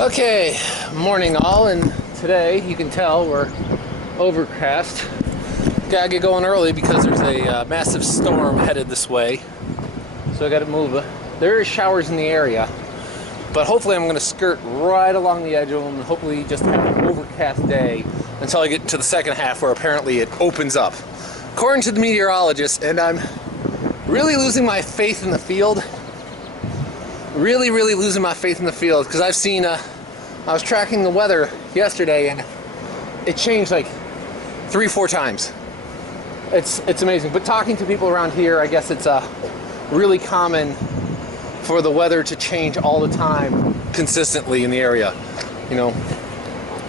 Okay, morning all, and today you can tell we're overcast. Gotta get going early because there's a massive storm headed this way, so I gotta move. There is showers in the area, but hopefully I'm gonna skirt right along the edge of them and hopefully just have an overcast day until I get to the second half where apparently it opens up. According to the meteorologist, and I'm really losing my faith in the field. Really losing my faith in the field because I've seen, I was tracking the weather yesterday and it changed like 3-4 times. It's amazing. But talking to people around here, I guess it's really common for the weather to change all the time consistently in the area. You know,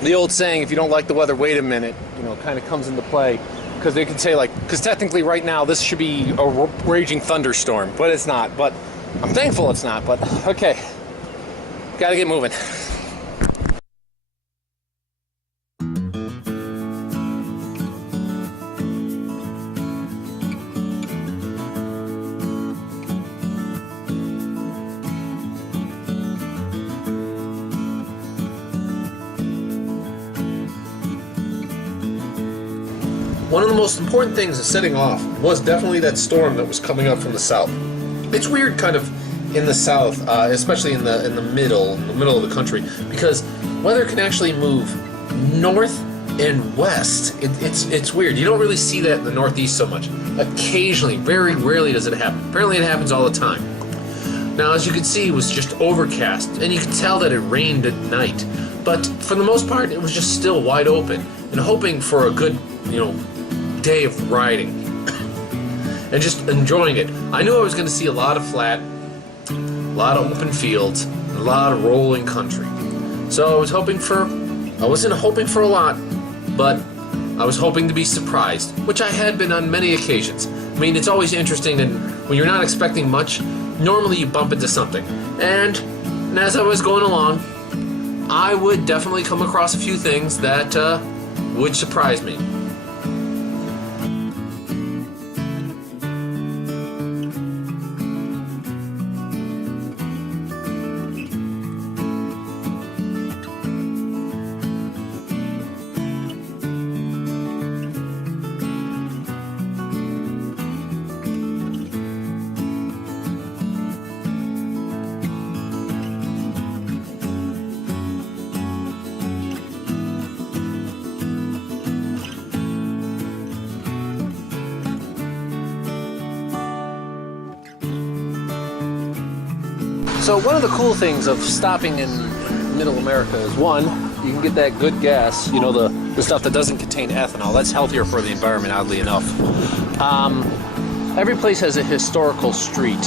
the old saying, if you don't like the weather, wait a minute, you know, kind of comes into play. Because they could say like, because technically right now this should be a raging thunderstorm, but it's not. But I'm thankful it's not, but okay. Gotta get moving. One of the most important things in setting off was definitely that storm that was coming up from the south. It's weird kind of in the south, especially in the middle of the country, because weather can actually move north and west. It's weird. You don't really see that in the northeast so much. Occasionally, very rarely does it happen. Apparently it happens all the time. Now, as you can see, it was just overcast, and you could tell that it rained at night. But for the most part, it was just still wide open, and hoping for a good, day of riding. And just enjoying it. I knew I was going to see a lot of flat, a lot of open fields, a lot of rolling country. So I wasn't hoping for a lot, but I was hoping to be surprised, which I had been on many occasions. I mean, it's always interesting, and when you're not expecting much, normally you bump into something. And as I was going along, I would definitely come across a few things that would surprise me. So one of the cool things of stopping in Middle America is, one, you can get that good gas, the stuff that doesn't contain ethanol. That's healthier for the environment, oddly enough. Every place has a historical street.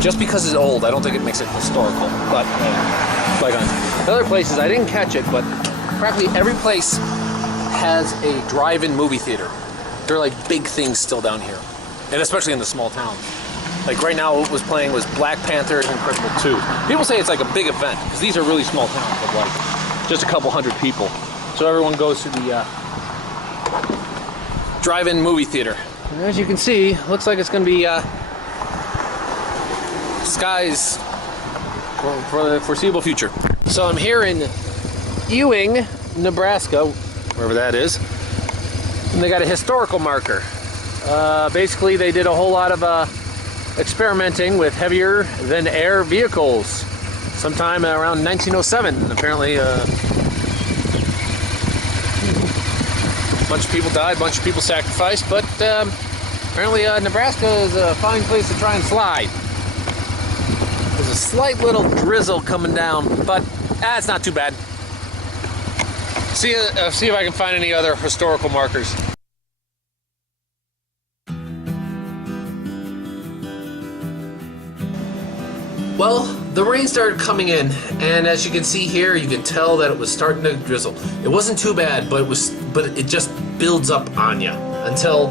Just because it's old, I don't think it makes it historical. But like on other places, I didn't catch it, but practically every place has a drive-in movie theater. They're like big things still down here, and especially in the small towns. Like right now, what was playing was Black Panther and Incredible 2. People say it's like a big event because these are really small towns of like just a couple hundred people. So everyone goes to the drive-in movie theater. And as you can see, looks like it's going to be skies for the foreseeable future. So I'm here in Ewing, Nebraska, wherever that is, and they got a historical marker. Basically, they did a whole lot of experimenting with heavier than air vehicles sometime around 1907. And apparently a bunch of people died, a bunch of people sacrificed, but apparently Nebraska is a fine place to try and fly. There's a slight little drizzle coming down, but it's not too bad. See if I can find any other historical markers. Well, the rain started coming in, and as you can see here, you can tell that it was starting to drizzle. It wasn't too bad, but it just builds up on you until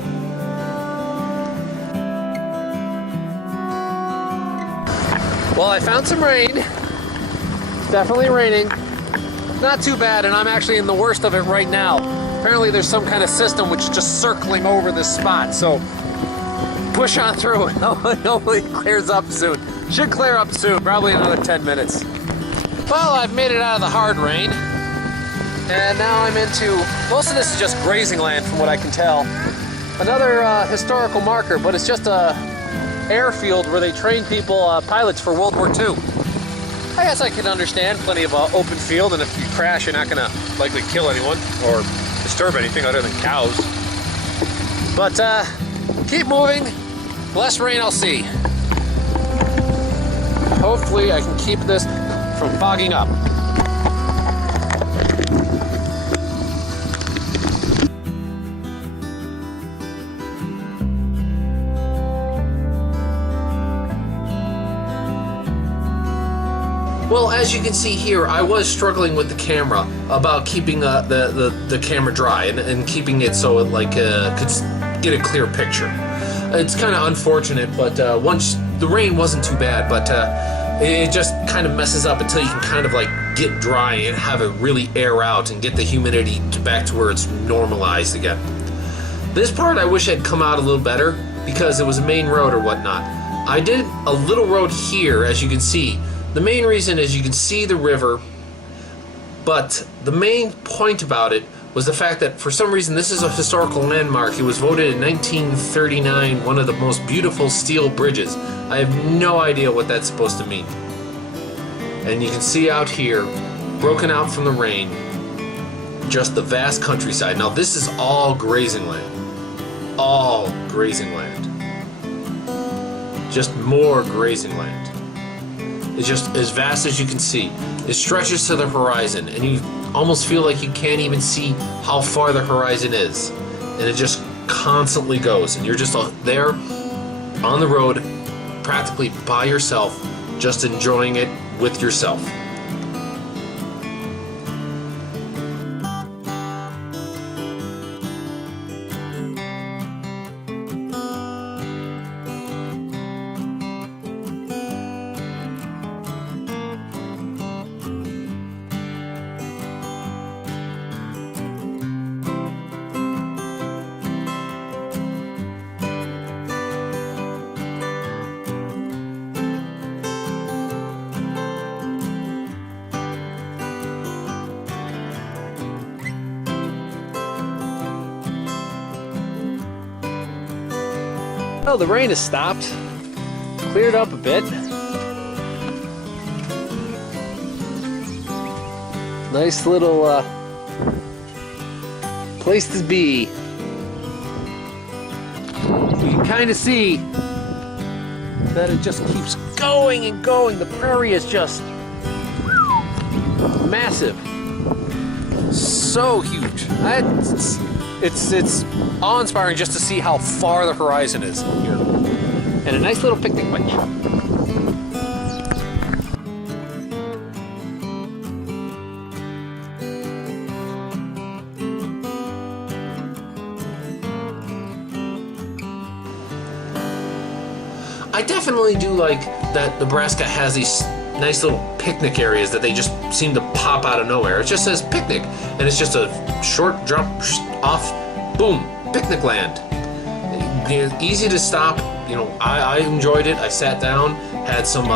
well, I found some rain. It's definitely raining. Not too bad, and I'm actually in the worst of it right now. Apparently there's some kind of system which is just circling over this spot, so push on through. Hopefully it clears up soon. Should clear up soon, probably another 10 minutes. Well, I've made it out of the hard rain, and now I'm into, most of this is just grazing land from what I can tell. Another historical marker, but it's just a airfield where they train people, pilots for World War II. I guess I can understand, plenty of open field, and if you crash, you're not gonna likely kill anyone or disturb anything other than cows. But keep moving, less rain I'll see. Hopefully I can keep this from fogging up. Well, as you can see here, I was struggling with the camera about keeping the camera dry and keeping it so it could get a clear picture. It's kind of unfortunate, but once the rain wasn't too bad, but it just kind of messes up until you can kind of like get dry and have it really air out and get the humidity back to where it's normalized again. This part I wish had come out a little better because it was a main road or whatnot. I did a little road here, as you can see. The main reason is you can see the river, but the main point about it was the fact that for some reason this is a historical landmark. It was voted in 1939 one of the most beautiful steel bridges. I have no idea what that's supposed to mean. And you can see out here, broken out from the rain, just the vast countryside. Now this is all grazing land. All grazing land. Just more grazing land. It's just as vast as you can see. It stretches to the horizon, and you almost feel like you can't even see how far the horizon is. And it just constantly goes, and you're just there on the road, practically by yourself, just enjoying it with yourself. Well, the rain has stopped, cleared up a bit. Nice little place to be. You can kind of see that it just keeps going and going. The prairie is just massive, so huge. It's awe-inspiring just to see how far the horizon is here. And a nice little picnic bench. I definitely do like that Nebraska has these nice little picnic areas that they just seem to pop out of nowhere. It just says picnic, and it's just a short drop off, boom, picnic land. Easy to stop. You know, I enjoyed it. I sat down, had some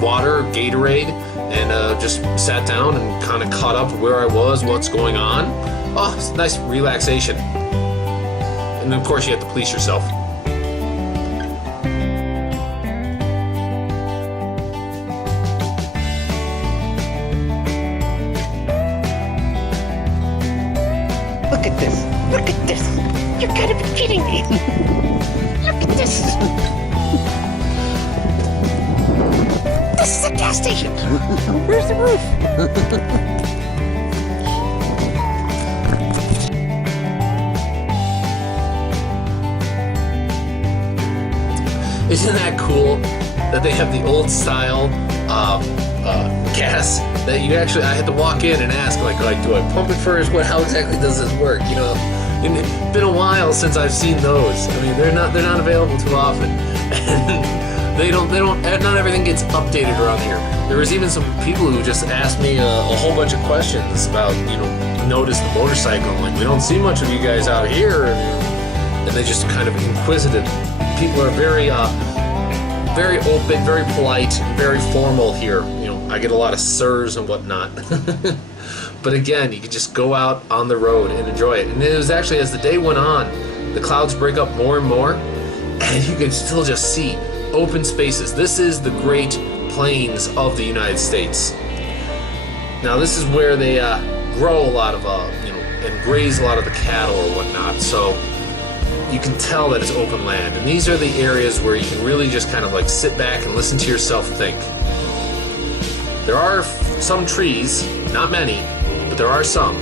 water, Gatorade, and just sat down and kind of caught up where I was, what's going on. Oh, it's nice relaxation. And of course you have to police yourself. Look at this. Look at this. You gotta be kidding me. Look at this. This is a gas station. Where's the roof? Isn't that cool that they have the old style gas that you actually, I had to walk in and ask, like do I pump it first? How exactly does this work? You know, it's been a while since I've seen those. I mean, they're not available too often, and not everything gets updated around here. There was even some people who just asked me a whole bunch of questions about, notice the motorcycle. I'm like, we don't see much of you guys out here, and they just kind of inquisitive. People are very open, very polite, very formal here. I get a lot of sirs and whatnot. But again, you can just go out on the road and enjoy it. And it was actually, as the day went on, the clouds break up more and more, and you can still just see open spaces. This is the Great Plains of the United States. Now, this is where they grow a lot of, and graze a lot of the cattle or whatnot. So you can tell that it's open land. And these are the areas where you can really just kind of like sit back and listen to yourself think. There are some trees, not many, but there are some.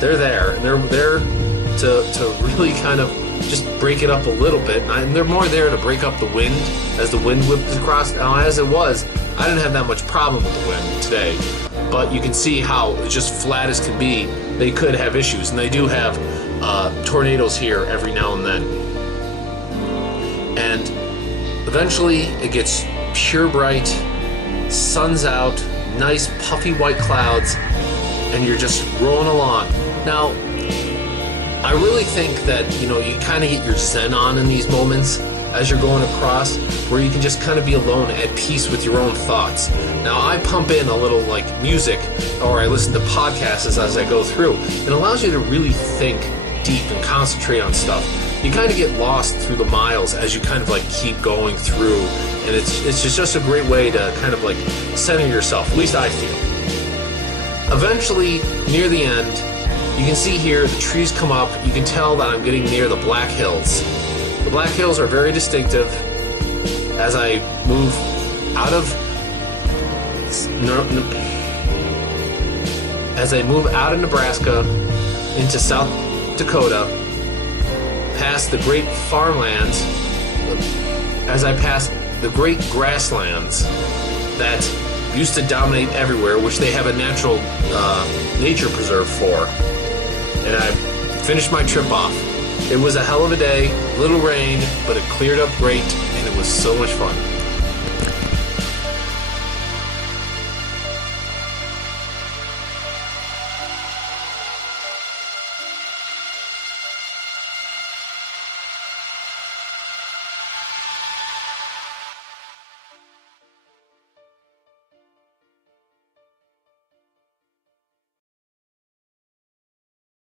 They're there. And they're there to really kind of just break it up a little bit. And they're more there to break up the wind as the wind whips across. Now, as it was, I didn't have that much problem with the wind today. But you can see how just flat as can be, they could have issues. And they do have tornadoes here every now and then. And eventually it gets pure bright, sun's out, nice puffy white clouds, and you're just rolling along. Now, I really think that, you kind of get your zen on in these moments as you're going across, where you can just kind of be alone at peace with your own thoughts. Now, I pump in a little like music, or I listen to podcasts as I go through. It allows you to really think deep and concentrate on stuff. You kind of get lost through the miles as you kind of like keep going through, and it's just a great way to kind of like center yourself. At least I feel. Eventually, near the end, you can see here the trees come up. You can tell that I'm getting near the Black Hills. The Black Hills are very distinctive. As I move out of Nebraska into South Dakota, past the great farmlands, as I pass the great grasslands that used to dominate everywhere, which they have a natural nature preserve for. And I finished my trip off. It was a hell of a day, little rain, but it cleared up great, and it was so much fun.